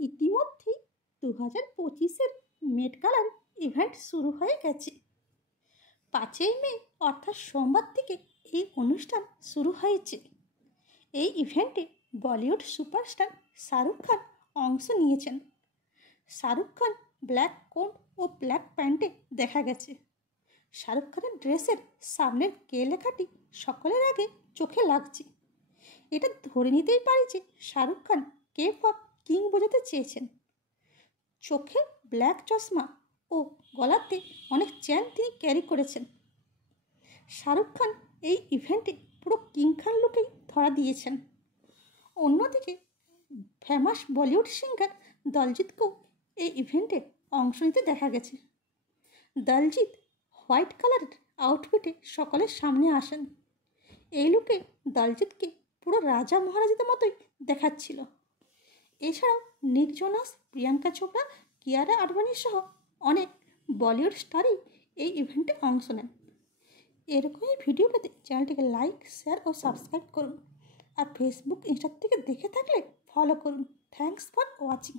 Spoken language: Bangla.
ইতিমধ্যেই 2025-এর মেট গালার ইভেন্ট শুরু হয়ে গেছে। 5ই মে অর্থাৎ সোমবার থেকে এই অনুষ্ঠান শুরু হয়েছে। এই ইভেন্টে বলিউড সুপারস্টার শাহরুখ খান অংশ নিয়েছেন। শাহরুখ খান ব্ল্যাক কোট ও ব্ল্যাক প্যান্টে দেখা গেছে। শাহরুখ খানের ড্রেসের সামনের কে লেখাটি সকলের আগে চোখে লাগছে। এটা ধরে নিতেই পারি যে Shahrukh Khan K pop king বোঝাতে চেয়েছেন। চোখে ব্ল্যাক চশমা ও গলাতে অনেক চেন তিনি ক্যারি করেছেন। শাহরুখ খান এই ইভেন্টে পুরো কিং খান লুকেই ধরা দিয়েছেন। অন্যদিকে ফেমাস বলিউড সিঙ্গার দলজিৎকেও এই ইভেন্টে অংশ নিতে দেখা গেছে। দলজিৎ হোয়াইট কালারের আউটফিটে সকলের সামনে আসেন। এই লুকে দলজিৎকে পুরো রাজা মহারাজাদের মতোই দেখাচ্ছিল। এছাড়াও নিক জোনাস, প্রিয়াঙ্কা চোপড়া, কিয়ারা আডবাণী সহ অনেক বলিউড স্টারই এই ইভেন্টে অংশ নেন। এরকমই ভিডিও পেতে চ্যানেলটিকে লাইক, শেয়ার ও সাবস্ক্রাইব করুন। আর ফেসবুক, ইনস্টা থেকে দেখে থাকলে ফলো করুন। Thanks for watching.